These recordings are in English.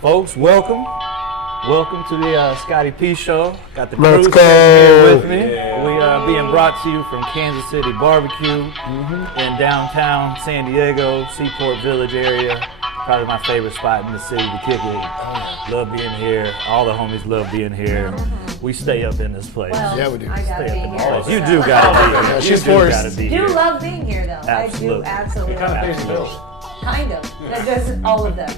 Folks, welcome. Welcome to the Scotty P Show. Got the crew Let's go. here with me. Yeah. We are being brought to you from Kansas City Barbecue in downtown San Diego, Seaport Village area. Probably my favorite spot in the city to kick it. Love being here. All the homies love being here. We stay up in this place. Well, Yeah, we do. I gotta Stay be up in this here. place. You so- do gotta be here. Yeah, You she's do forced. gotta be do here. love being here though. Absolutely. I do absolutely. Kind of love pays the it. bills. Kind of. That does all of them.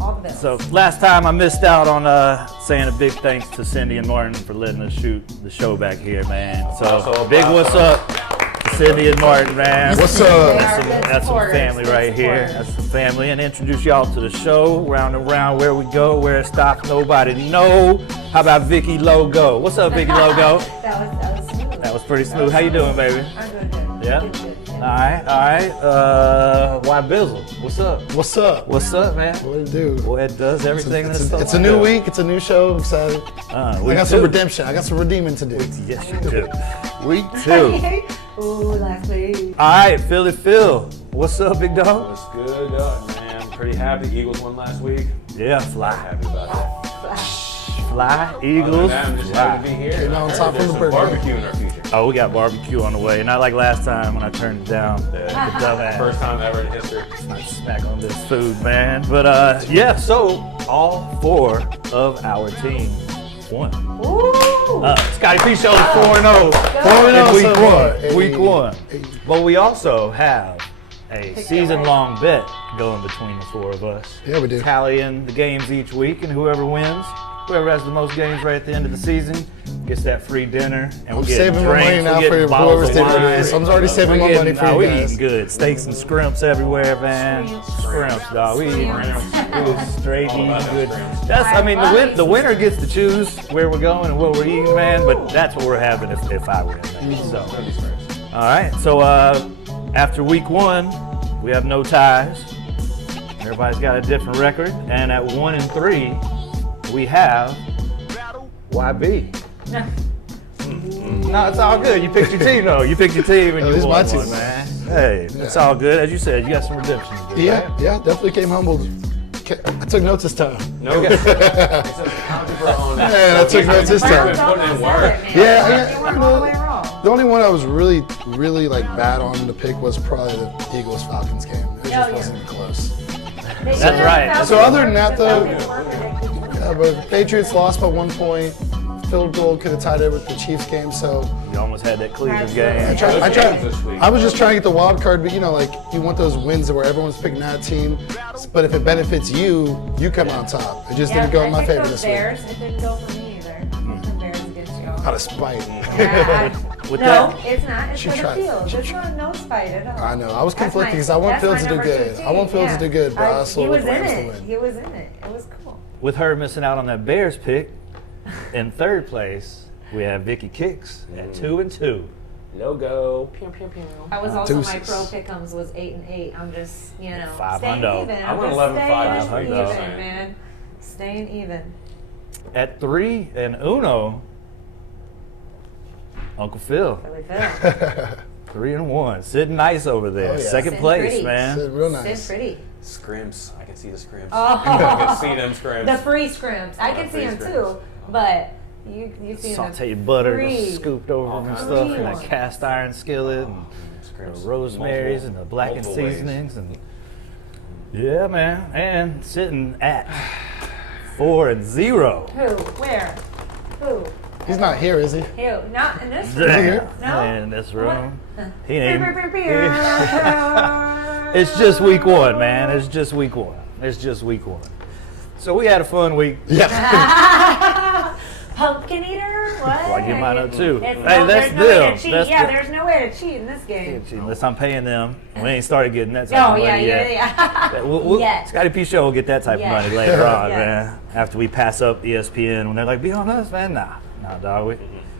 All the bills. So last time I missed out on saying a big thanks to Cindy and Martin for letting us shoot the show back here, man. So big what's up to Cindy and Martin, man. What's They up? are That's some good family supporters, right good here. supporters. That's some family. And introduce y'all to the show, round and round, where we go, where it stops, nobody know. How about Vicky Logo? What's up, Vicky Logo? That was smooth. That was pretty smooth. How you doing, baby? I'm doing good. Yeah? Good, good. All right. Why Bizzle? What's up? What's up? What's up, man? What it do? Well, it does everything that's supposed It's a to new do. week. It's a new show. I'm excited. I got some redemption. I got some redeeming to do. Yes, you do. Week Two. Ooh, last week. All right, Philly Phil. What's up, big dog? What's good, man? Pretty happy. Eagles won last week. Yeah, fly. Happy about that. Fly, Other Eagles. than that, I'm just fly. happy to be here. Came out on top There's from the some birthday. barbecue in our future. Oh, we got barbecue on the way. Not like last time when I turned it down. The dumbass. First time ever in history. Smack on this food, man. But yeah, so all four of our teams won. Ooh. Scotty P Show is 4-0. 4-0 in week so far. one. Week one. But we also have a season-long bet going between the four of us. Yeah, we do. Tallying the games each week, and whoever wins, whoever has the most games right at the end of the season, gets that free dinner. And I'm we get saving my drinks, money we now get for bottles whoever's of dinner wine. it is. I'm already saving my We money for we you guys. eating good. Steaks and scrimps everywhere, man. Scrimps, dog. We eating straight eating good. That's, I mean, the winner gets to choose where we're going and what we're eating, man. But that's what we're having if I win, man. So, all right. So after week one, we have no ties. Everybody's got a different record, and at 1-3, we have YB. No, it's all good. You picked your team, though. You picked your team, and At you least won my team one, won. man. Hey, it's all good. As you said, you got some redemption to do. Yeah, right? yeah, definitely came humbled. I took notes this time. No. It's an algebra on that. Man, I took notes this Browns time. Putting in almost work. had it, man. Yeah, They went all the way wrong. The only one I was really like bad on to pick was probably the Eagles-Falcons game. It just yeah. wasn't even close. That's right. So other than that, though, Yeah, but Patriots lost by 1 point. Field goal could have tied it with the Chiefs game. So You almost had that Cleveland I game. tried- I was just trying to get the wild card, but you know, like you want those wins where everyone's picking that team. But if it benefits you, you come on top. It just didn't go in my favor this week. Bears. It didn't go for me either. The Bears against you. Out of spite. With No, that, it's not. It's She for the tried. field. She There's tried. no spite at all. I know. I was That's conflicted my- because I want that's Fields my to do number good. two I want team, Fields to do good, but I He also was want in Rams to it. win. He was in it. It was cool. with her missing out on that Bears pick, in third place, we have Vicky Kicks at 2-2. Logo. Pew, pew, pew. I was also my Deuces. pro pick'ems was 8-8. I'm just staying 500. even. I I'm went just 11-5 staying this week, even, though. man. Staying even. At 3-1, Uncle Phil, Really feel. 3-1, sitting nice over there. Oh, yeah. Second Sitting place, pretty. man. It's real nice. Sit pretty. Scrimps. I can see the scrimps. Oh. I can see them scrimps. The free scrimps. I can The see free them scrimps. too, but you see them. Sauteed butter free. just scooped over them and kinds stuff of in a things. cast iron skillet, and Scrimps. the rosemary's and the blackened multiple ways. seasonings, and yeah, man. And sitting at 4-0. Who? Where? Who? He's not here, is he? Who? Not in this room. Damn. No? In this room. What? He ain't. It's It's just week one, man. It's just week one. It's just week one. So we had a fun week. Yeah. Pumpkin eater? What? Well, I get mine up too. It's Hey, no, that's there's no way them. to cheat. That's Yeah, them. there's no way to cheat in this game. Unless I'm paying them. We ain't started getting that type Oh, of yeah, money yeah, yet. yeah. We'll, Scotty P Show will get that type Yes. of money later on, Yes. man. After we pass up ESPN, when they're like, be on us, man. Nah, dog. We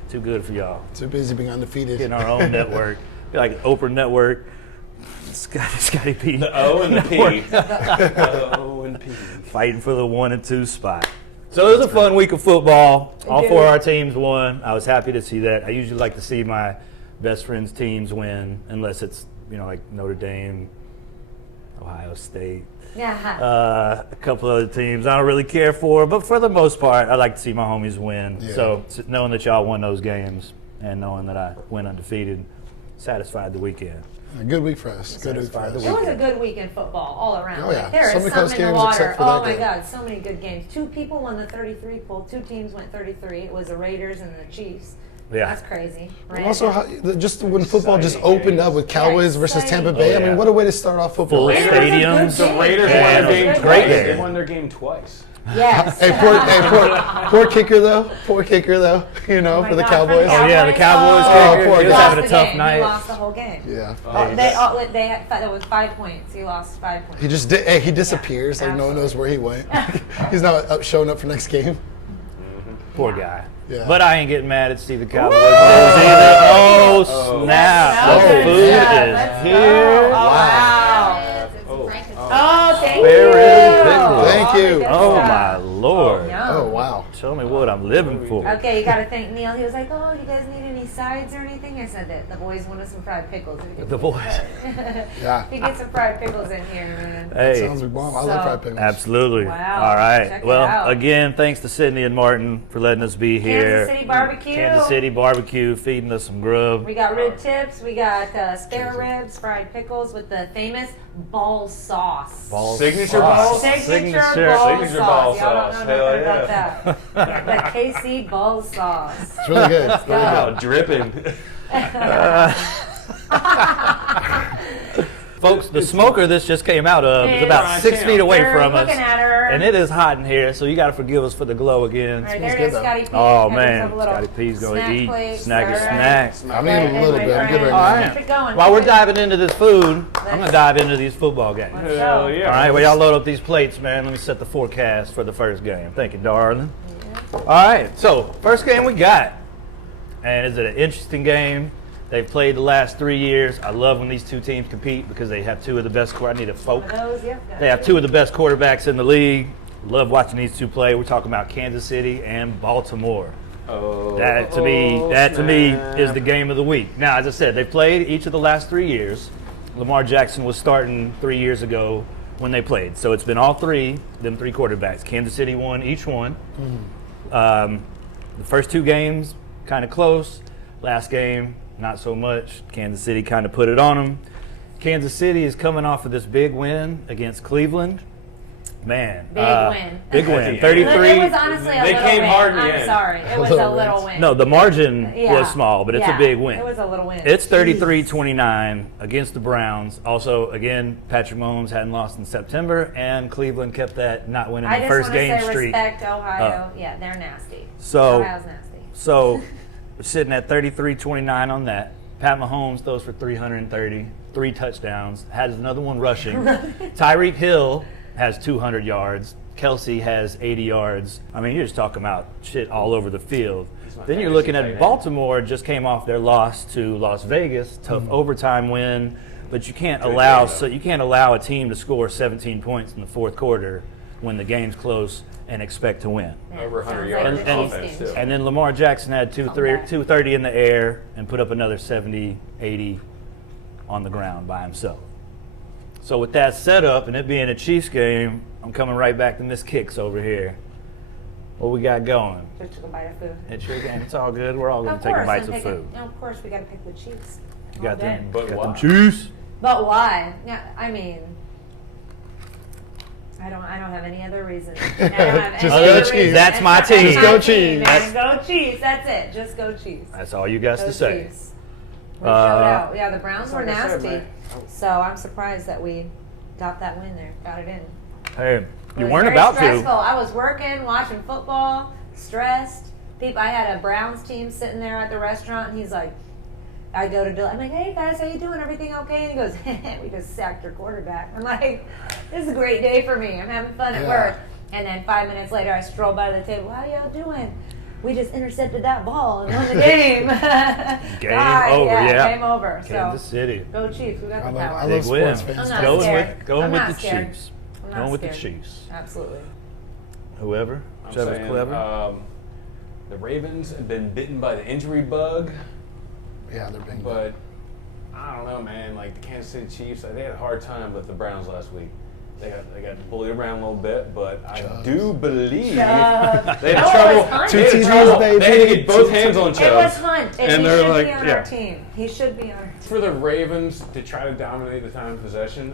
too good for y'all. Too busy being undefeated. Getting our own network. Be like Oprah Network. Scotty P. The O and the P. Network. The O and P. Fighting for the 1 and 2 spot. So it was a fun week of football. All four of our teams won. I was happy to see that. I usually like to see my best friends' teams win, unless it's, like Notre Dame, Ohio State, Yeah. A couple other teams I don't really care for, but for the most part, I like to see my homies win. Yeah. So knowing that y'all won those games and knowing that I went undefeated satisfied the weekend. A good week for us. Good week for Satisfied the us. It was a good week in football all around. Oh, yeah. Like, there So is many close something in the games water. except for Oh that my game. God, so many good games. 2 people won the 33 pool. 2 teams went 33. It was the Raiders and the Chiefs. Yeah. That's crazy. And also, just when football just opened up with Cowboys versus exciting. Tampa Bay, I Oh, yeah. mean, what a way to start off football. Full Raiders- stadiums. The Raiders Yeah, won it their was game a twice. great game. They won their game twice. Yes. Poor kicker though. Poor kicker though. You know, Oh my for the God, Cowboys. Oh, yeah, the Cowboys Oh, kicker. poor He was guy. having a the tough game. night. He lost the whole game. Yeah. They had, that was 5 points. He lost 5 points. He just did. Hey, he disappears. Yeah, like no one knows where he went. He's not showing up for next game. Poor guy. Yeah. But I ain't getting mad at Steve the Cowboys lose either. Oh, snap. Oh, The food yeah. is Let's here. go. Oh, Wow. Oh, thank Spare you. rib pickles. Thank you. good Oh, stuff. my Lord. Yum. Oh wow. Tell me what I'm living for. Okay, you gotta thank Neil. He was like, "Oh, you guys need any sides or anything?" I said that the boys wanted some fried pickles. The boys. Yeah. You get some fried pickles in here, man. Hey. Sounds like bomb. I So- love fried pickles. Absolutely. Wow. All right. Check it Well, out. again, thanks to Sydney and Martin for letting us be here. Kansas City barbecue. Kansas City barbecue, feeding us some grub. We got rib tips. We got spare ribs, fried pickles with the famous ball sauce. Ball Signature sauce. balls? Signature Signature. ball Signature sauce. ball Y'all don't sauce. know nothing Hell about that. The KC ball sauce. It's really good. It's really Wow, good. dripping. Folks, the smoker this just came out of is It's about 6 feet away We're from us. looking at her. And it is hot in here, so you got to forgive us for the glow again. All right, Smells there it good, is, though. Scotty P. Oh, Have man. yourself a little Scotty P's going to snack eat. plate. Snack is All right. snacks. I'm eating a little bit. I'm good right All now. right. Keep it going. While we're Keep it- diving into this food, I'm going to dive into these football games. Let's Hell go. yeah. All right, well, y'all load up these plates, man. Let me set the forecast for the first game. Thank you, darling. All right, so first game we got. And is it an interesting game? They've played the last 3 years. I love when these two teams compete because they have two of the best. I need a folk. Those, yep, got They have it. two of the best quarterbacks in the league. Love watching these two play. We're talking about Kansas City and Baltimore. Oh, That to me is the game of the week. Now, as I said, they played each of the last 3 years. Lamar Jackson was starting 3 years ago when they played. So it's been all three quarterbacks. Kansas City won each one. The first 2 games, kind of close. Last game, not so much. Kansas City kind of put it on them. Kansas City is coming off of this big win against Cleveland. Man. Big win. Big win. It 33. It was honestly a They little came win. hard in the I'm end. sorry. It was a Little little wins. win. No, the margin Yeah. was small, but it's Yeah. a big win. It was a little win. It's 33-29 against the Browns. Also, again, Patrick Mahomes hadn't lost in September, and Cleveland kept that not winning I the just first want to game say streak. respect Ohio. Yeah, they're nasty. So- Ohio's nasty. So, we're sitting at 33-29 on that. Pat Mahomes throws for 330, 3 touchdowns, has another one rushing. Tyreek Hill has 200 yards. Kelsey has 80 yards. I mean, you're just talking about shit all over the field. Then you're looking fantasy tight at end. Baltimore just came off their loss to Las Vegas, tough overtime win, but you can't Good allow game, though. you can't allow a team to score 17 points in the fourth quarter when the game's close and expect to win. Over 100 Sounds yards like And- the offense, Chiefs too. game. And then Lamar Jackson had Comeback. 230 in the air and put up another 70, 80 on the ground by himself. So with that setup and it being a Chiefs game, I'm coming right back to Miss Kicks over here. What we got going? Just took a bite of food. It's your game. It's all good. We're all going Of to take course, bites I'm of picking- food. No, of course, we got to pick the Chiefs. You got All day. them, But got why? them Chiefs. But why? Yeah, I mean, I don't have any other reason. I don't have Just any go other Chiefs. reason. That's my It's team. Just go my Chiefs. man. Go Chiefs. That's it. Just go Chiefs. That's all you got Go to say. Chiefs. We Uh, showed out. Yeah, the Browns were like I said, nasty. man. So I'm surprised that we got that win there. Got it in. Hey, It you was weren't very about stressful. to. I was working, watching football, stressed. I had a Browns team sitting there at the restaurant, and he's like, I go to Dylan. I'm like, hey guys, how you doing? Everything okay? And he goes, we just sacked your quarterback. I'm like, this is a great day for me. I'm having fun at Yeah. work. And then 5 minutes later, I stroll by the table. How y'all doing? We just intercepted that ball and won the game. Game Bye. over, yeah. Game over. Kansas So City. go Chiefs. We got I the love, power. I Big love win. sports fans. I'm not Going scared. with, going I'm with not the scared. Chiefs. I'm not Going with the scared. Chiefs. Absolutely. Whoever, I'm whichever's saying, clever. The Ravens have been bitten by the injury bug, Yeah, they're big. but I don't know, man. Like the Kansas City Chiefs, they had a hard time with the Browns last week. They got bullied around a little bit, but I Chubbs. do believe Chubbs. they had Oh, it trouble. was Hunt. Two They had TVs, trouble. baby. They had to get both hands on It was Chubbs. Hunt, and, And he they're should like, be on yeah. our team. He should be on our team. For the Ravens to try to dominate the time of possession,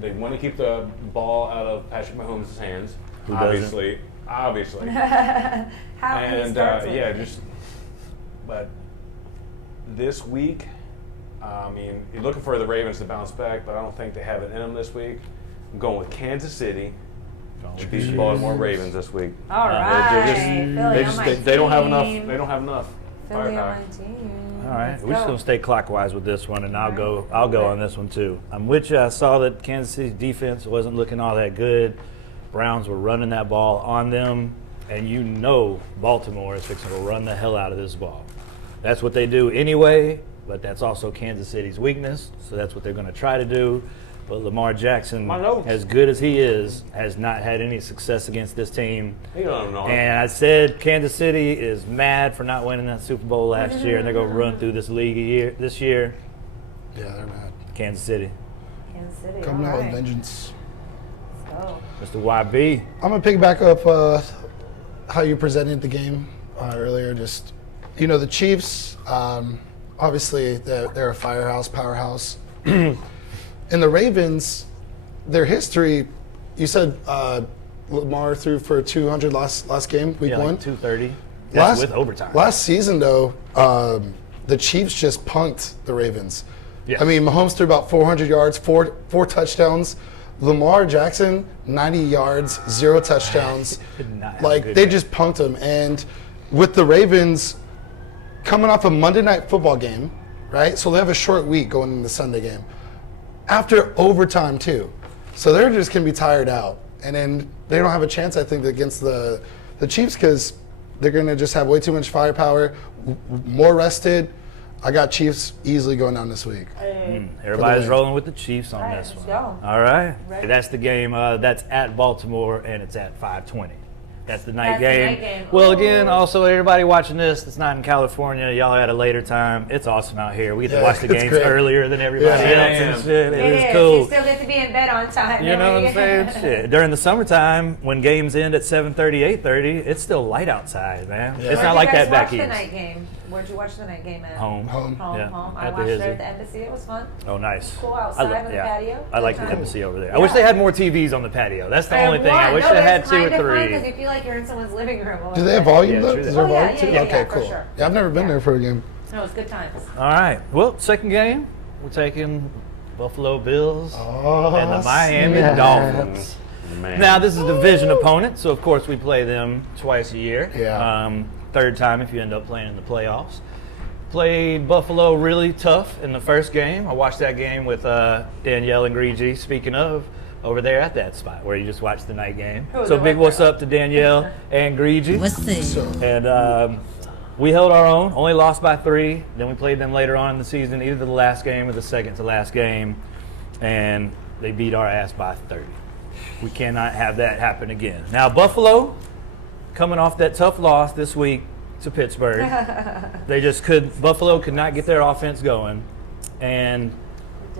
they want to keep the ball out of Patrick Mahomes' hands. Who doesn't? Obviously. How he And starts with- but this week, I mean, you're looking for the Ravens to bounce back, but I don't think they have it in them this week. I'm going with Kansas City to beat the Baltimore Ravens this week. All They're right, just- Philly they don't have on my enough. team. They don't have enough Philly on firepower. my team. All right, Let's we're just go. gonna stay clockwise with this one, and I'll go Okay. on this one too. I'm with you. I saw that Kansas City's defense wasn't looking all that good. Browns were running that ball on them, and you know Baltimore is fixing to run the hell out of this ball. That's what they do anyway, but that's also Kansas City's weakness, so that's what they're going to try to do. But Lamar Jackson, My notes. as good as he is, has not had any success against this team. You don't know. And I said Kansas City is mad for not winning that Super Bowl last year, and they're going to run through this league this year. Yeah, they're mad. Kansas City. Kansas City. Coming all out with right. vengeance. Let's go. Mr. YB. I'm gonna piggyback up how you presented the game earlier. Just the Chiefs. Obviously, they're a powerhouse. And the Ravens, their history. You said Lamar threw for 200 last game, week Yeah, one. like 230. That's with overtime. Last season, though, the Chiefs just punked the Ravens. Yes. I mean, Mahomes threw about 400 yards, four touchdowns. Lamar Jackson, 90 yards, 0 touchdowns. Did not have a Like, good they game. just punked him. And with the Ravens coming off a Monday night football game, right? So they have a short week going into the Sunday game. After overtime, too. So they're just going to be tired out. And then they don't have a chance, I think, against the Chiefs because they're going to just have way too much firepower, more rested. I got Chiefs easily going down this week. Everybody's win. rolling with the Chiefs on All right, this let's one. go. All right. Ready? That's the game. That's at Baltimore, and it's at 5:20. That's the night That's the game. night game. Well, Ooh. again, also everybody watching this, it's not in California. Y'all at a later time. It's awesome out here. We get to Yeah, watch the it's games great. earlier than everybody Yeah. else and shit. It It is is. cool. You still get to be in bed on time. You know what I'm saying? Shit. During the summertime, when games end at 7:30, 8:30, it's still light outside, man. Yeah. It's not like that back Where'd you east. guys watch the night game? Where'd you watch the night game at? Home. Home. Home, Yeah, home. I at the watched it Hizzy. at the embassy. It was fun. Oh, nice. Cool outside on the patio. I like the Good time. embassy over there. I Yeah. wish they had more TVs on the patio. That's the only thing. I wish they had 2 or 3. Because you feel like you're in someone's living room. Do they have volume, Yeah, though? true Is that. there Oh, yeah, volume, too? yeah, Okay, yeah, for cool. sure. Yeah, I've never been Yeah. there for a game. No, it's good times. All right. Well, second game, we're taking Buffalo Bills Oh, and the Miami snap. Dolphins. Man. Now, this is a division opponent, so of course we play them twice a year. Yeah. Third time if you end up playing in the playoffs. Played Buffalo really tough in the first game. I watched that game with Danielle and Grigi, speaking of, over there at that spot where you just watched the night game. Oh, So they're big right what's there. up to Danielle and Grigi. What's this? So, And we held our own, only lost by 3. Then we played them later on in the season, either the last game or the second to last game, and they beat our ass by 30. We cannot have that happen again. Now, Buffalo, coming off that tough loss this week to Pittsburgh, Buffalo could not get their offense going, and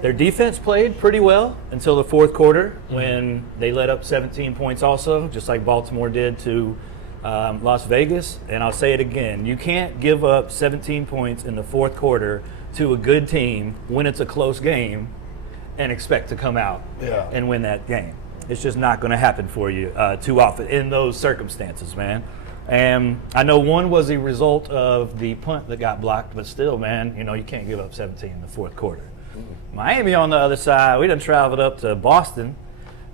their defense played pretty well until the fourth quarter when they let up 17 points also, just like Baltimore did to Las Vegas. And I'll say it again, you can't give up 17 points in the fourth quarter to a good team when it's a close game and expect to come out Yeah. and win that game. It's just not going to happen for you too often in those circumstances, man. And I know one was a result of the punt that got blocked, but still, man, you can't give up 17 in the fourth quarter. Miami on the other side, we done traveled up to Boston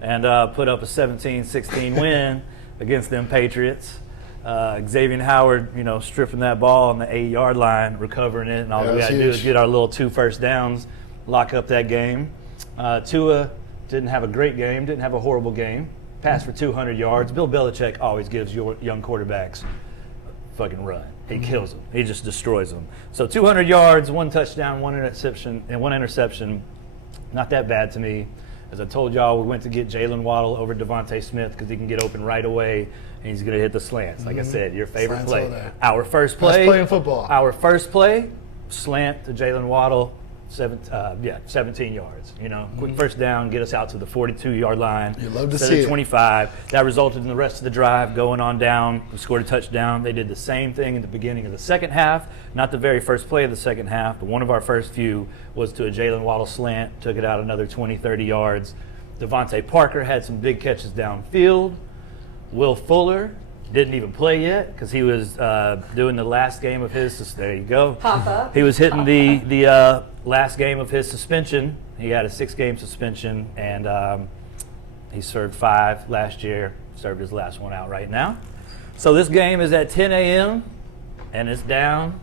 and put up a 17-16 win against them Patriots. Xavier Howard, stripping that ball on the 8-yard line, recovering it, and all Yeah, we got that's to do is huge. get our little 2 first downs, lock up that game. Tua didn't have a great game, didn't have a horrible game. Passed for 200 yards. Bill Belichick always gives your young quarterbacks a fucking run. He kills them. He just destroys them. So 200 yards, 1 touchdown, 1 interception. Not that bad to me. As I told y'all, we went to get Jalen Waddle over Devontae Smith because he can get open right away and he's going to hit the slants. Like I said, your favorite Slants all play. day. Our first Best play. play in football. Our first play, slant to Jalen Waddle, 17 yards. Quick first down, get us out to the 42-yard line. You love to instead see of it. 25. That resulted in the rest of the drive going on down. We scored a touchdown. They did the same thing in the beginning of the second half. Not the very first play of the second half, but one of our first few was to a Jalen Waddle slant. Took it out another 20, 30 yards. Devontae Parker had some big catches downfield. Will Fuller didn't even play yet because he was doing the last game of his. There you go. Pop up. He was hitting the last game of his suspension. He had a 6-game suspension, and he served 5 last year. Served his last one out right now. So this game is at 10 a.m. and it's down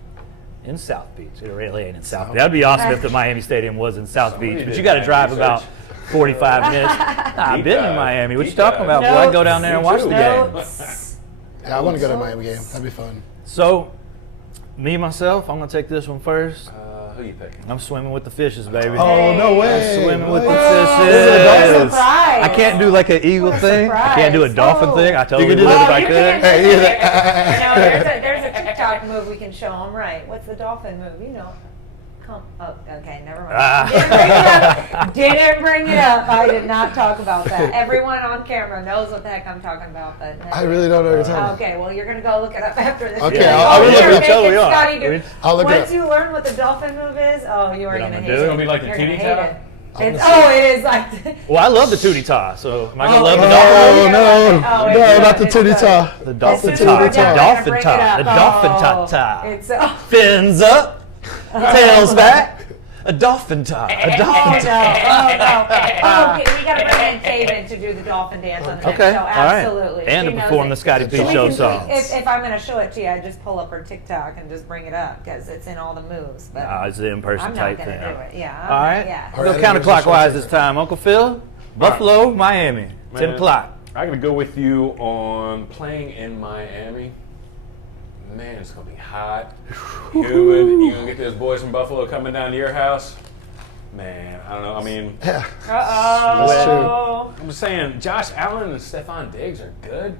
in South Beach. It really ain't in South Beach. That'd be awesome if the Miami Stadium was in South Beach, but you got to drive about 45 minutes. I've been in Miami. What you talking about, boy? I go down there and watch the game. Yeah, I want to go to a Miami game. That'd be fun. So, me, myself, I'm going to take this one first. Who you picking? I'm swimming with the fishes, baby. Oh, no way. I'm swimming with the What? fishes. Surprise. I can't do like an eagle thing. I can't do a dolphin thing. I totally would if I could. There's a TikTok move we can show them, right? What's the dolphin move? Okay, never mind. Didn't bring it up. I did not talk about that. Everyone on camera knows what the heck I'm talking about, but I really don't know what you're talking about. Okay, well, you're gonna go look it up after this. Okay, Yeah. I'll look You're it up. Totally making are. Scotty do. I'll look it Once up. you learn what the dolphin move is, oh, you are That I'm gonna gonna hate do? it. It's gonna be like the You're gonna tootie hate top? it. It is like. Well, I love the tootie ta, so am I going to love the Oh, dolphin? no, not the tootie ta. The dolphin It's ta. tootie The ta. dolphin Bring it ta. up. The dolphin ta Oh, ta. It's Fins up, tails back. A dolphin ta. A dolphin ta. Oh, okay, we gotta bring in David to do the dolphin dance on the next Okay, show. all right. Absolutely. And She to knows perform it. the Scotty P So we Show can- songs. If I'm gonna show it to you, I just pull up her TikTok and just bring it up because it's in all the moves. But It's the in-person I'm not type gonna thing. do it. Yeah. All right. Yeah. All Go right, counterclockwise this time. Uncle Phil, Buffalo, Miami, 10 o'clock. I'm gonna go with you on playing in Miami. Man, it's gonna be hot, humid. You gonna get those boys from Buffalo coming down to your house? Man, I don't know. I mean, Yeah. Uh-oh. I'm just saying, Josh Allen and Stephon Diggs are good,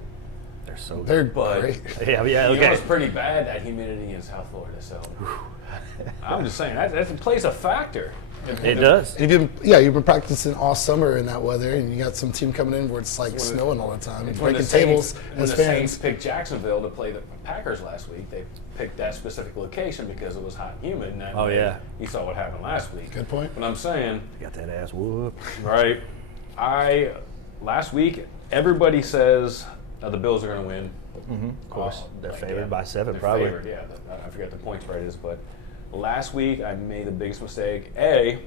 They're so good. They're but great. Yeah, you know okay. it's pretty bad, that humidity in South Florida. So I'm just saying that plays a factor. It does. You've been practicing all summer in that weather, and you got some team coming in where it's like snowing all the time, and When breaking the tables Saints, when as the fans. Saints picked Jacksonville to play the Packers last week, they picked that specific location because it was hot and humid. And that Oh, way, yeah. You saw what happened last week. Good point. But I'm saying, Got that ass whooped. right, last week, everybody says the Bills are going to win. Of course. They're favored by 7, They're probably. favored, yeah. I forget the point spread is, but last week I made the biggest mistake. I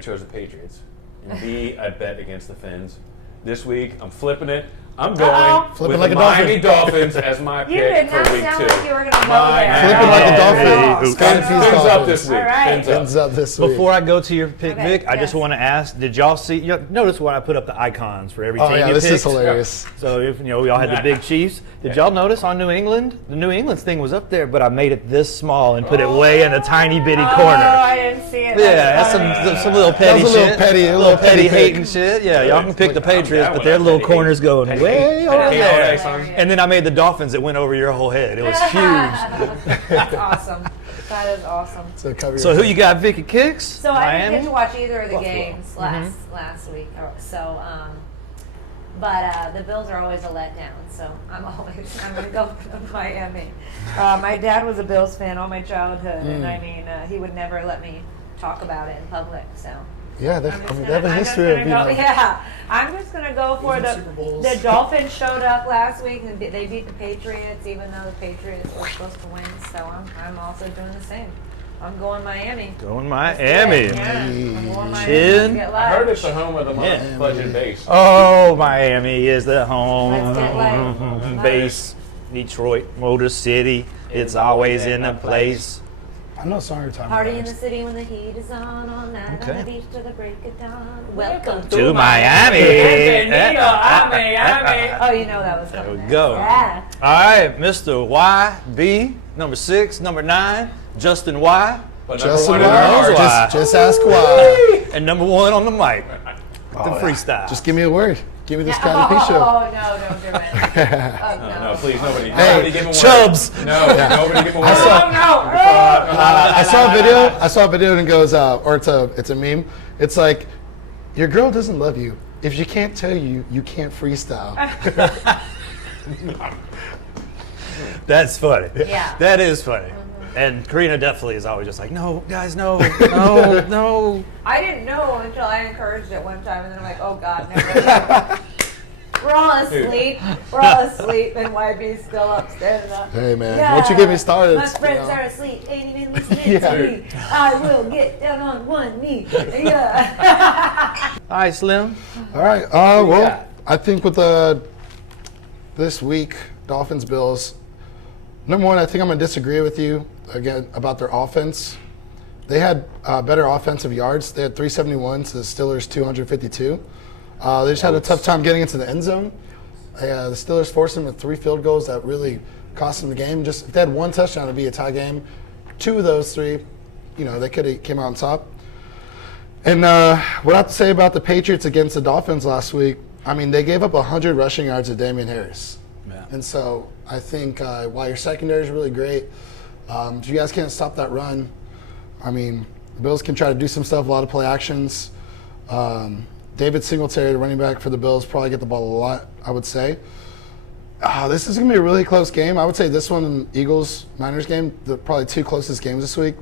chose the Patriots. And B, I bet against the Fins. This week, I'm flipping it. I'm going Flipping with like the a dolphin. Miami Dolphins as my You pick did for not week sound 2. like you were gonna go there. Flipping like a Oh, dolphin. hey, Scotty P's Fins up Dolphins. this week. All right. Fins up. Fins up this week. Before I go to your pick, Okay, Vic, I just yes. want to ask: did y'all see? Notice when I put up the icons for every Oh team yeah, you this picked? is hilarious. So if we all had the big Chiefs. Did y'all notice on New England? The New England thing was up there, but I made it this small and put it way in a tiny bitty Oh, corner. I didn't see it. Yeah, that's some little petty That was a little shit. petty- a a little little petty petty hating shit. Yeah, y'all can pick the I'm Patriots, down but with their that little petty corners hate. going Petty way hate. over Petty hate all there. day, son. And then I made the Dolphins that went over your whole head. It was huge. That's awesome. That is awesome. So cover So your who head. you got, Vicky Kicks? So I didn't Miami? get to watch either of the Buffalo. games last week. So, but the Bills are always a letdown. So I'm gonna go for Miami. My dad was a Bills fan all my childhood, and I mean he would never let me talk about it in public. So. Yeah, they have a I'm just history of gonna being. go, yeah, I'm just gonna go for Losing Super Bowls. the Dolphins showed up last week and they beat the Patriots, even though the Patriots were supposed to win. So I'm also doing the same. I'm going Miami. Going Miami. Yeah, I'm going Miami. Chin. Let's get I heard live. it's the home of the Yeah. fudge and base. Oh, Miami is the Let's get home live. base. Detroit, Motor City, it's always in a place. I know a song you're talking Party in about. the city when the heat is on night Okay. on the beach to the break of dawn. Welcome To Miami. Oh, you know that was coming. There we next. go. Yeah. All right, Mr. YB, number 6, number 9, Justin Y, But Justin number one in why? our knows hearts. why. Just ask why. and number 1 on the mic. The freestyle. Just give me a word. Give me this Scotty P show. Oh, no, don't do it. Oh, No, no. no, please, nobody. Hey, nobody give him a word. Chubbs. No, nobody give him a word. Oh, no. I saw a video. I saw a video and it goes, or it's a meme. It's like, your girl doesn't love you if she can't tell you you can't freestyle. That's funny. Yeah. That is funny. And Karina definitely is always just like, no, guys, no, no, no. I didn't know until I encouraged it one time, and then I'm like, oh, God, never. We're all asleep. We're all asleep, and YB's still up standing up. Hey man, once you get me started, My it's, friends you know. are asleep. Ain't even listening Yeah. to me. I will get down on one knee. Yeah. All right, Slim. All right. you Well, got? I think with this week, Dolphins Bills. Number one, I think I'm gonna disagree with you again about their offense. They had better offensive yards. They had 371 to the Steelers 252. They just had a tough time getting into the end zone. The Steelers forced them with 3 field goals that really cost them the game. Just if they had one touchdown, it'd be a tie game. 2 of those 3, they could have came out on top. And what I have to say about the Patriots against the Dolphins last week, I mean, they gave up 100 rushing yards to Damian Harris. Yeah. And so I think while your secondary is really great, if you guys can't stop that run, I mean, the Bills can try to do some stuff, a lot of play actions. David Singletary, the running back for the Bills, probably get the ball a lot, I would say. This is going to be a really close game. I would say this one and Eagles-Niners game, the probably 2 closest games this week.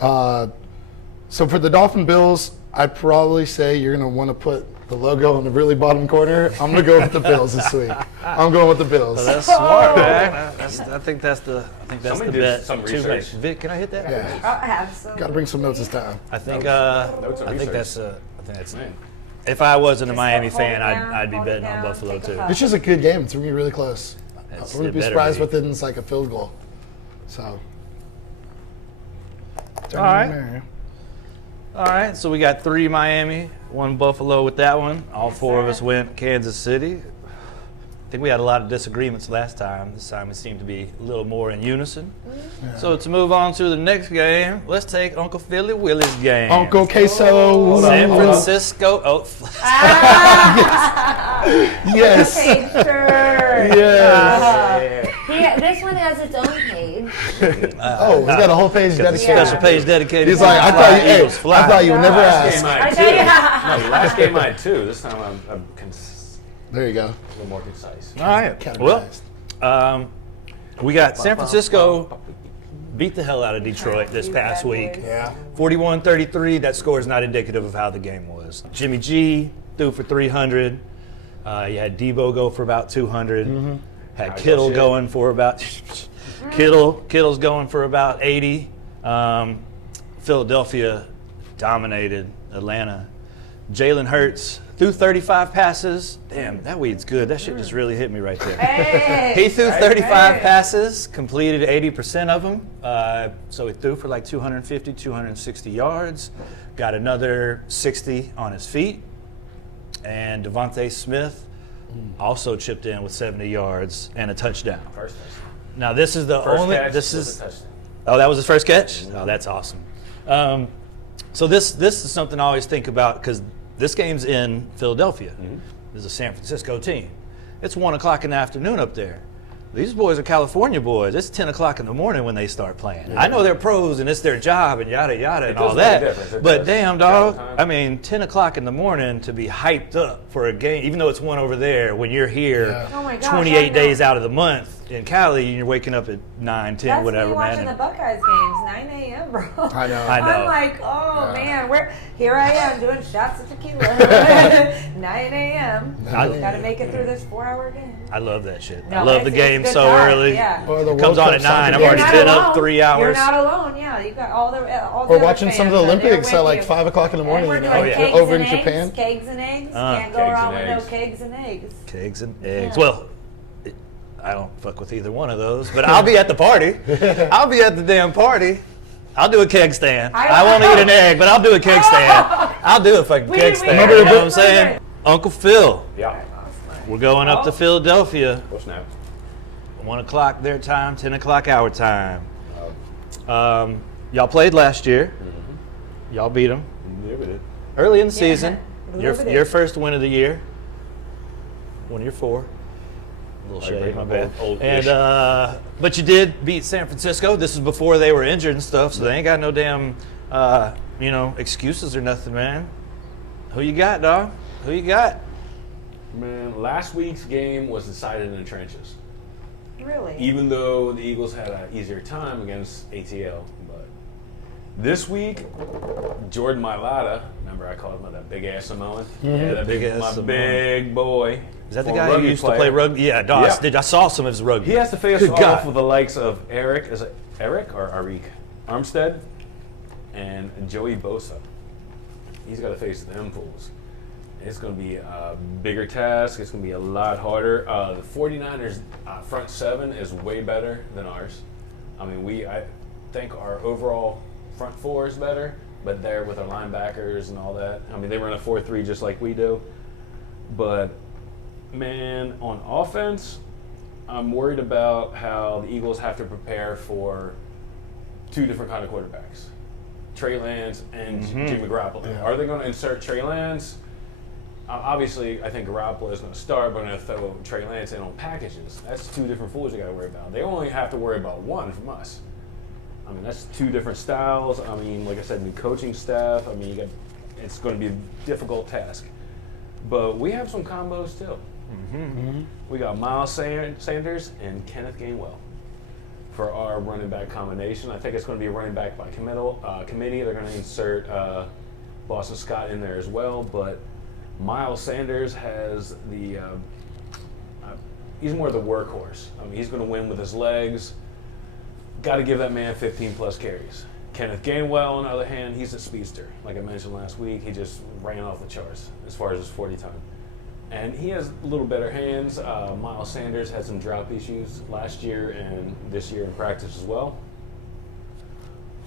So for the Dolphin Bills, I'd probably say you're going to want to put the logo in the really bottom corner. I'm going to go with the Bills this week. I'm going with the Bills. That's smart, man. I think that's the Somebody did bet. some to research. make. Vic, can I hit that? Yeah. I'll have some. Got to bring some notes this time. I think Notes of I think research. that's Man. if I wasn't a Just Miami hold fan, it down, I'd be hold it betting on down, Buffalo take a too. puff. It's just a good game. It's going to be really close. I It's- wouldn't it be better surprised be. within like a field goal. So. All right. All right, so we got 3 Miami, 1 Buffalo with that one. All 4 of us went Kansas City. I think we had a lot of disagreements last time. This time it seemed to be a little more in unison. So to move on to the next game, let's take Uncle Philly Willie's game. Uncle Queso. San Francisco. Oh, Yes. Picture. Yes. This one has its own page. Oh, he's got a whole page got the dedicated. special page dedicated. He's to like, I Fly thought you, Eagles, fly. I thought you would never Last ask. game I I had tell 2. you. No, last game I had 2. This time I'm There you go. a little more concise. All right. Categorized. Well, we got San Francisco beat the hell out of Detroit this past week. Yeah. 41-33. That score is not indicative of how the game was. Jimmy G threw for 300. You had Debo go for about 200. Had How's Kittle that shit? going for about Kittle's going for about 80. Philadelphia dominated Atlanta. Jalen Hurts threw 35 passes. Damn, that weed's good. That shit just really hit me right there. Hey. He threw 35 hey. passes, completed 80% of them. So he threw for like 250, 260 yards. Got another 60 on his feet. And Devontae Smith also chipped in with 70 yards and a touchdown. First touchdown. Now this is the First only. catch This was is. a touchdown. Oh, that was his first catch? Oh, that's awesome. So this is something I always think about because this game's in Philadelphia. This is a San Francisco team. It's 1 o'clock in the afternoon up there. These boys are California boys. It's 10 o'clock in the morning when they start playing. I know they're pros and it's their job and yada yada and does all make a that. difference. It But does. damn Travel dog, time. I mean 10 o'clock in the morning to be hyped up for a game, even though it's 1 over there, when you're here Yeah. Oh my gosh, 28 I know. days out of the month in Cali and you're waking up at 9, 10, That's whatever, me watching man. the Buckeyes games, 9 a.m., bro. I know. I know. I'm like, oh Yeah. man, here I am doing shots of tequila. 9 a.m. Got to make it through this 4-hour game. I love that shit. No, I love the it's game good so time, early. Yeah. Or the It comes World on Cup at 9. soccer I've game. already You're been not up alone. 3 hours. You're not alone. Yeah, you got all the Or other watching some of the fans are there Olympics with at like you. 5 o'clock in the morning. And we're You know, doing yeah. kegs over and in eggs, Japan. Kegs and eggs. Can't go Kegs wrong and with eggs. no kegs and eggs. Kegs and eggs. Yeah. Well, I don't fuck with either one of those, but I'll be at the party. I'll be at the damn party. I'll do a keg stand. I won't eat an egg, but I'll do a keg stand. I'll do a fucking keg stand. Remember You the know what I'm book- saying? Uncle Phil, Yeah. we're going up to Philadelphia. Oh, snap. 1 o'clock their time, 10 o'clock our time. Y'all played last year. Y'all beat them Yeah, we did. early in the season. Yeah. Your first win of the year. one of your 4. A little shade, right, my bad. old-ish. And but you did beat San Francisco. This is before they were injured and stuff, so they ain't got no damn excuses or nothing, man. Who you got, dog? Who you got? Man, last week's game was decided in the trenches. Really? Even though the Eagles had an easier time against ATL. But this week, Jordan Mailata, remember I called him that big ass Samoan? Yeah, that Big-ass my Samoan. big boy. Is that the Former guy who rugby used to player. play rugby? Yeah, dog. Yeah. I saw some of his rugby. He has to face Good off God. with the likes of Eric or Arik Armstead and Joey Bosa. He's got to face them fools. It's going to be a bigger task. It's going to be a lot harder. The 49ers front 7 is way better than ours. I mean, I think our overall front 4 is better, but they're with our linebackers and all that. I mean, they run a 4-3 just like we do. But, man, on offense, I'm worried about how the Eagles have to prepare for 2 different kind of quarterbacks. Trey Lance and Jimmy Garoppolo. Yeah. Are they going to insert Trey Lance? Obviously, I think Garoppolo is going to start, but going to throw Trey Lance in on packages. That's 2 different fools you got to worry about. They only have to worry about 1 from us. I mean, that's 2 different styles. I mean, like I said, new coaching staff. I mean, it's going to be a difficult task. But we have some combos too. We got Miles Sanders and Kenneth Gainwell for our running back combination. I think it's going to be a running back by committee. They're going to insert Boston Scott in there as well. But Miles Sanders has he's more the workhorse. I mean, he's going to win with his legs. Got to give that man 15 plus carries. Kenneth Gainwell, on the other hand, he's a speedster. Like I mentioned last week, he just ran off the charts as far as his 40 time. And he has a little better hands. Miles Sanders had some drop issues last year and this year in practice as well.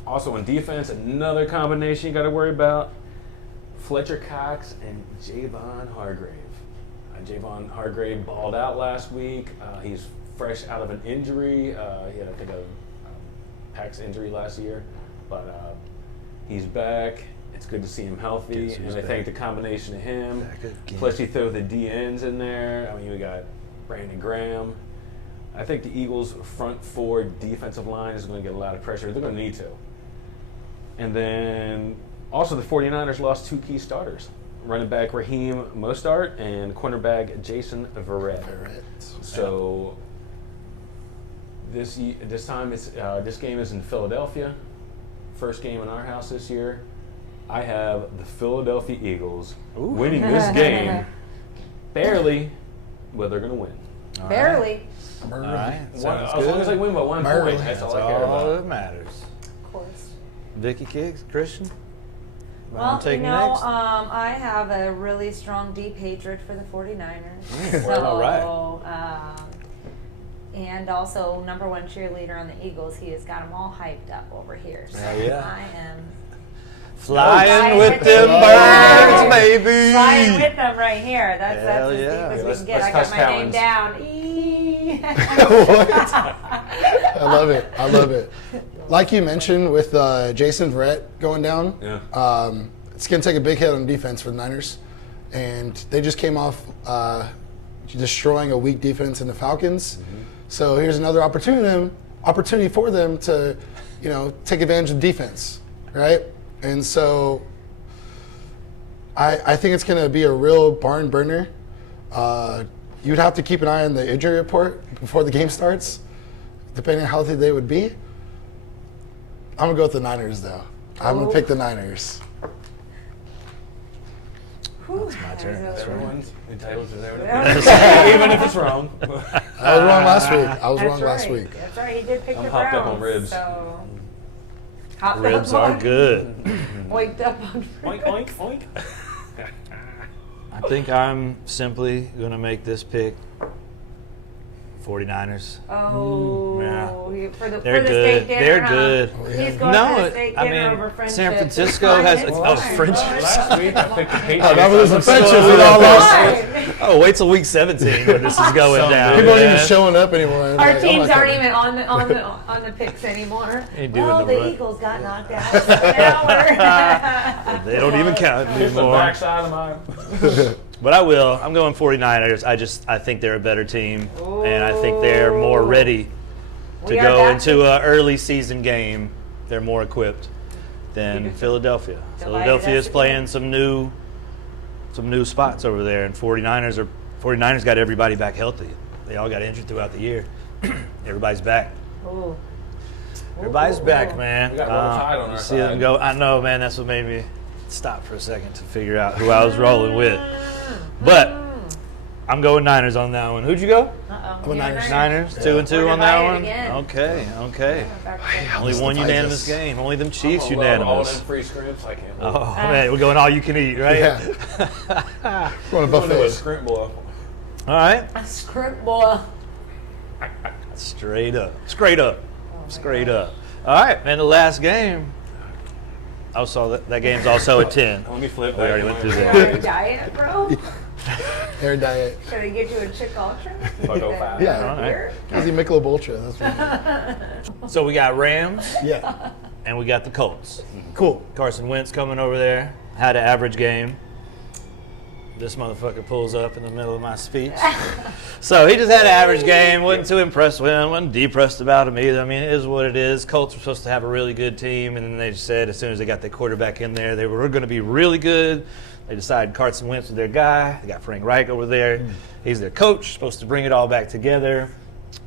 Also in defense, another combination you got to worry about. Fletcher Cox and Javon Hargrave. Javon Hargrave balled out last week. He's fresh out of an injury. He had, I think, a PAX injury last year. But he's back. It's good to see him healthy. Guess who's And I back? think the combination of him, Back again. plus you throw the DNs in there. I mean, we got Brandon Graham. I think the Eagles' front 4 defensive line is going to get a lot of pressure. They're going to need to. And then also the 49ers lost 2 key starters. Running back Raheem Mostart and cornerback Jason Verrett. So this time this game is in Philadelphia. First game in our house this year. I have the Philadelphia Eagles winning this game barely, but they're going to win. Barely. All right. As Sounds long good. as they win by 1 Barely. point, that's all That's I care all about. that matters. Of course. Vicky Kicks, Christian? Well, Taking next? next? I have a really strong deep hatred for the 49ers. So, all right. And also, number 1 cheerleader on the Eagles. He has got them all hyped up over here. So Hell yeah. I am Flying with with them the birds, birds. baby. flying with them right here. That's Hell as yeah. deep as we Let's- can get. I let's got my touch name down. I love it. I love it. Like you mentioned with Jason Verrett going down, it's going to take a big hit on defense for the Niners. And they just came off destroying a weak defense in the Falcons. So here's another opportunity for them to, take advantage of defense, right? And so I think it's going to be a real barn burner. You'd have to keep an eye on the injury report before the game starts, depending on how healthy they would be. I'm going to go with the Niners, though. I'm going to pick the Niners. That's my turn. That's right. Everyone's entitled to their opinion, even if it's wrong. I was wrong last week. I was wrong last week. That's right. He did pick I'm the hopped Browns. up on ribs. So. Hopped Ribs up are on- good. Waked up on Oink, oink, oink. I think I'm simply going to make this pick 49ers. Oh, Yeah. for the They're for the good. steak dinner. They're huh? good. He's going No, for the steak I dinner mean, over friendship. San It's Francisco fine, has it's oh, fine. friendship. Last week I picked the Patriots. Oh, that was I'm a so friendship. good. We all lost. Fine. Oh, wait till week 17 when this is going Some down. People aren't even man. showing up anymore. Our Like, teams I'm not aren't coming. even on the picks anymore. Ain't doing Well, the the run. Eagles got knocked out. So now we're They don't even count It's the anymore. backside of my. But I will. I'm going 49ers. I think they're a better team, and I think they're more ready to We are go back into to- an early season game. They're more equipped than Philadelphia. Divided Philadelphia is us playing some new spots over there, and 49ers got everybody back healthy. They all got injured throughout the year. Everybody's back. Ooh. Everybody's back, man. We got Roll Tide on our see them side. go. I know, man. That's what made me stop for a second to figure out who I was rolling with. But I'm going Niners on that one. Who'd you go? Uh-oh. I'm a Niners. Niners, 2 and 2 We're on that divided one. again. Okay. Only must one divide unanimous this. game. Only them I'm Chiefs gonna love all unanimous. them free scrims. I can't wait. Oh man, we're going all you can eat, right? Yeah. Going to I'm gonna do a buffet. scrimp boy. All right. Script boy. Straight up. Straight up. All right, man. The last game. Also, that game's also at 10. Let me flip. We already went through Are that. you diet, bro? Air diet. Should I get you a Chick Ultra? Fuck 05. Yeah. All right. Easy Michelob Ultra. That's what So we got Rams yeah. and we got the Colts. Cool. Carson Wentz coming over there. Had an average game. This motherfucker pulls up in the middle of my speech. So he just had an average game. Wasn't too impressed with him. Wasn't depressed about him either. I mean, it is what it is. Colts were supposed to have a really good team, and then they just said as soon as they got their quarterback in there, they were going to be really good. They decided Carson Wentz was their guy. They got Frank Reich over there. He's their coach, supposed to bring it all back together.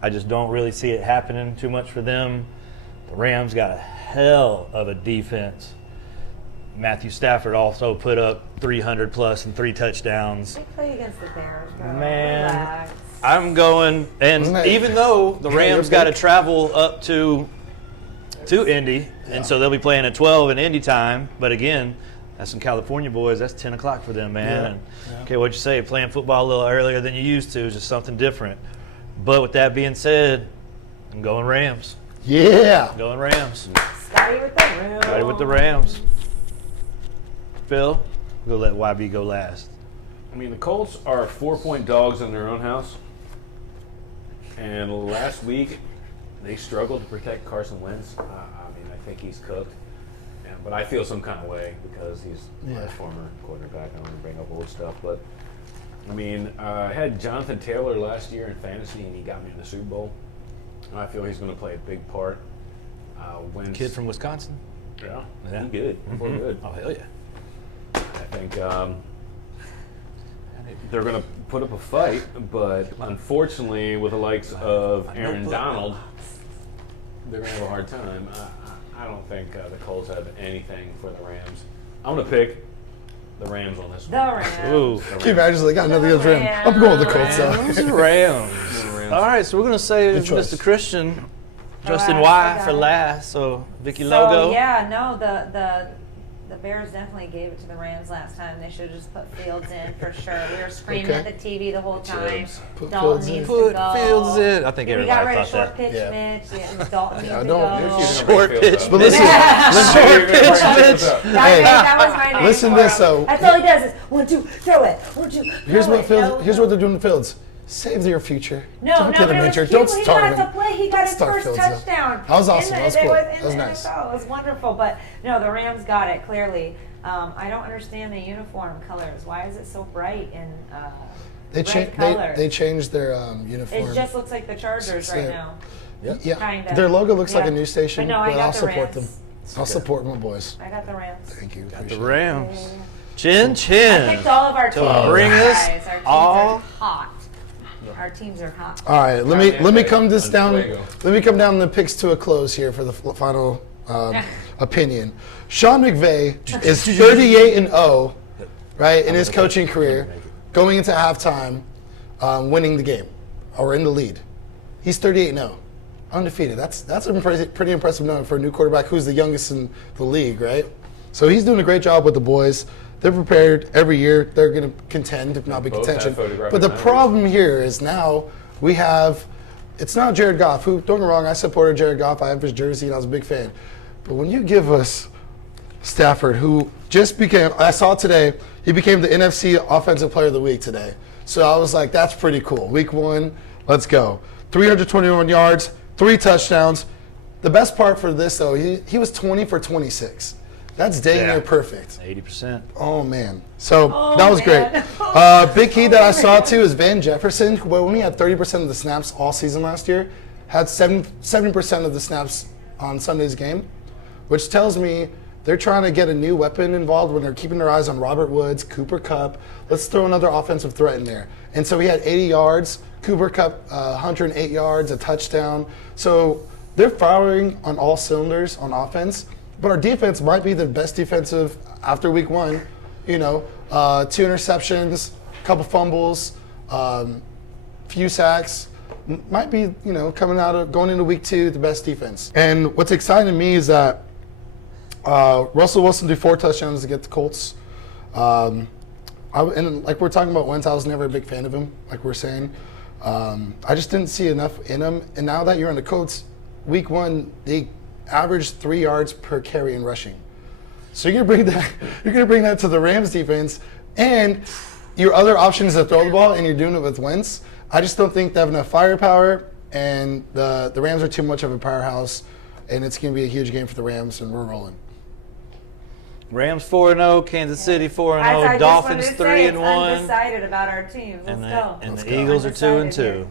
I just don't really see it happening too much for them. The Rams got a hell of a defense. Matthew Stafford also put up 300 plus and 3 touchdowns. They play against the Bears, bro. Man. Relax. I'm going, and Isn't that- even though the Yeah, Rams you're got to big. travel up to Indy, and so they'll be playing at 12 in Indy time. But again, that's some California boys. That's 10 o'clock for them, man. Yeah. And, okay, what'd you say? Playing football a little earlier than you used to is just something different. But with that being said, I'm going Rams. Yeah. I'm going Rams. Scotty with the Rams. Started with the Rams. Phil, we'll let YB go last. I mean, the Colts are 4-point dogs in their own house. And last week, they struggled to protect Carson Wentz. I mean, I think he's cooked. But I feel some kind of way because he's my former quarterback. I don't want to bring up old stuff. But, I mean, I had Jonathan Taylor last year in fantasy, and he got me in the Super Bowl. And I feel he's going to play a big part. Wentz, Kid from Wisconsin. Yeah, Yeah. he's good. He's good. Oh, hell yeah. I think they're going to put up a fight, but unfortunately, with the likes of Aaron Donald, they're going to have a hard time. I don't think the Colts have anything for the Rams. I'm going to pick the Rams on this The one. Rams. Ooh. Can you imagine? They got nothing against Rams. I'm going with the Colts. Rams. Rams. All right, so we're going to say Good choice. Mr. Christian, Justin last, Y I got for it. last. So Vicky So, Logo. yeah, no, the Bears definitely gave it to the Rams last time. They should have just put Fields in for sure. We were screaming Okay. at the TV the whole time. Chips. Put Dalton Fields in. needs Put to go. Fields in. I think We everybody got rid of thought short that. pitch Yeah. Mitch. Yeah, Dalton needs to don't- go. She's gonna Short bring pitch. Fields up. But listen, Short pitch, Mitch. That was my name listen for this, him. though. That's all he does is 1, 2, throw it. 1, 2. Here's throw what it. Fields. No, Here's what they're doing to Fields. Save your future. No, Don't no, get but him it injured. was cute. Don't He start got him. to play. He got his Start first Fields in. touchdown. That was awesome. In That was the- cool. in That was the nice. NFL. It was wonderful. But no, the Rams got it clearly. I don't understand the uniform colors. Why is it so bright and They red changed. colors? They changed their uniform. It just looks like the Chargers right So- now. Yeah. Kinda. Their logo looks like Yeah. a news station, But no, I but got I'll the support Rams. them. I'll support my boys. I got the Rams. Thank you. The Appreciate it. Rams. Chin, I chin. picked all of our teams. bring us guys. Our teams all- are hot. Our teams are hot. All right, let me come this down. Fuego. Let me come down the picks to a close here for the final opinion. Sean McVay is 38-0, right, in his coaching career, going into halftime, winning the game or in the lead. He's 38-0, undefeated. That's a pretty impressive number for a new quarterback who's the youngest in the league, right? So he's doing a great job with the boys. They're prepared every year. They're going to contend, if not be Both have contention. photographic But the memories. problem here is now we have. It's not Jared Goff, who, don't get me wrong, I supported Jared Goff. I have his jersey and I was a big fan. But when you give us Stafford, who just became, I saw today, he became the NFC Offensive Player of the Week today. So I was like, that's pretty cool. Week 1, let's go. 321 yards, 3 touchdowns. The best part for this, though, he was 20 for 26. That's dang Yeah. near perfect. 80%. Oh man. So Oh, that was man. great. Big key that I saw too is Van Jefferson, who only had 30% of the snaps all season last year, had 70% of the snaps on Sunday's game, which tells me they're trying to get a new weapon involved when they're keeping their eyes on Robert Woods, Cooper Kupp. Let's throw another offensive threat in there. And so he had 80 yards, Cooper Kupp 108 yards, a touchdown. So they're firing on all cylinders on offense, but our defense might be the best defensive after week 1. 2 interceptions, couple fumbles, few sacks. Might be, going into week 2, the best defense. And what's exciting to me is that Russell Wilson threw 4 touchdowns to get the Colts. And like we're talking about Wentz, I was never a big fan of him, like we're saying. I just didn't see enough in him. And now that you're on the Colts, week 1, they averaged 3 yards per carry in rushing. So you're gonna bring that to the Rams defense, and your other option is to throw the ball, and you're doing it with Wentz. I just don't think they have enough firepower, and the Rams are too much of a powerhouse, and it's gonna be a huge game for the Rams, and we're rolling. Rams 4-0, Kansas City I 4-0, just Dolphins wanted to say it's 3-1, undecided about our teams. Let's and go. the go. Eagles are Undecided 2-2. here.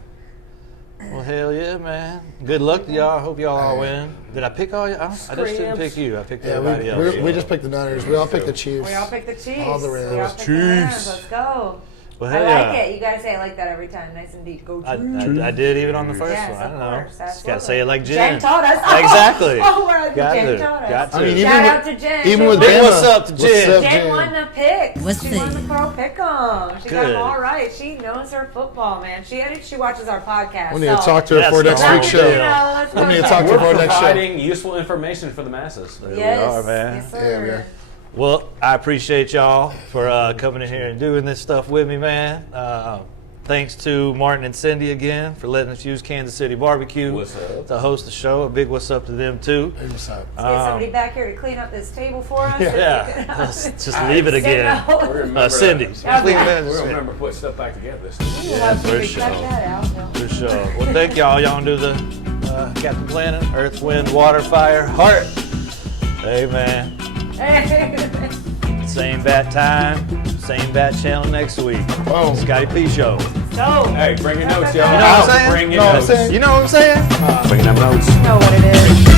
Well, hell yeah, man. Good luck to y'all. I hope y'all all win. Did I pick all y'all? I just didn't pick you. I picked Yeah, everybody else. we just picked the Niners. We all picked the Chiefs. We all picked the Chiefs. All the Rams. We all picked the Rams. Chiefs. Let's go. Well, I hell like yeah. it. You guys say it like that every time. Nice and deep. Go I Chiefs. did even on the first Yes, one. I of don't know. course. Just gotta say it like Jen. Jen taught us. Exactly. Oh, we're Got Jen to. taught us. Got to. I mean, Shout out to Jen. even She with won. Big Bama, what's up to Jen. Jen won the picks. What's she the- won the pro pick'em. She got Good. them all right. She knows her football, man. She watches our podcast. We need to so- talk to her Yes, for next no, week's you show. know, let's We go need to there. talk to her We're for next show. providing useful information for the masses. There Yes, we are, man. yes, Yeah, sir. yeah. Well, I appreciate y'all for coming in here and doing this stuff with me, man. Thanks to Martin and Cindy again for letting us use Kansas City Barbecue What's up? to host the show. A big what's up to them, too. Hey, what's up? Let's get somebody back here to clean up this table for us. Yeah, let's just leave it again. We remember Cindy. that. Just leave it Okay. in. We Just- remember putting stuff back together this We'll Yeah, have for to sure. cut that out. No. For sure. Well, thank y'all. Y'all do the Captain Planet, Earth, Wind, Water, Fire, Heart. Hey, man. Same bat time, same bat channel next week. Boom. Scotty P Show. So, Hey, bring your notes, y'all. You know what I'm saying? Bring your No, I'm notes. saying- You know what I'm saying? Bring them notes. you know what it is.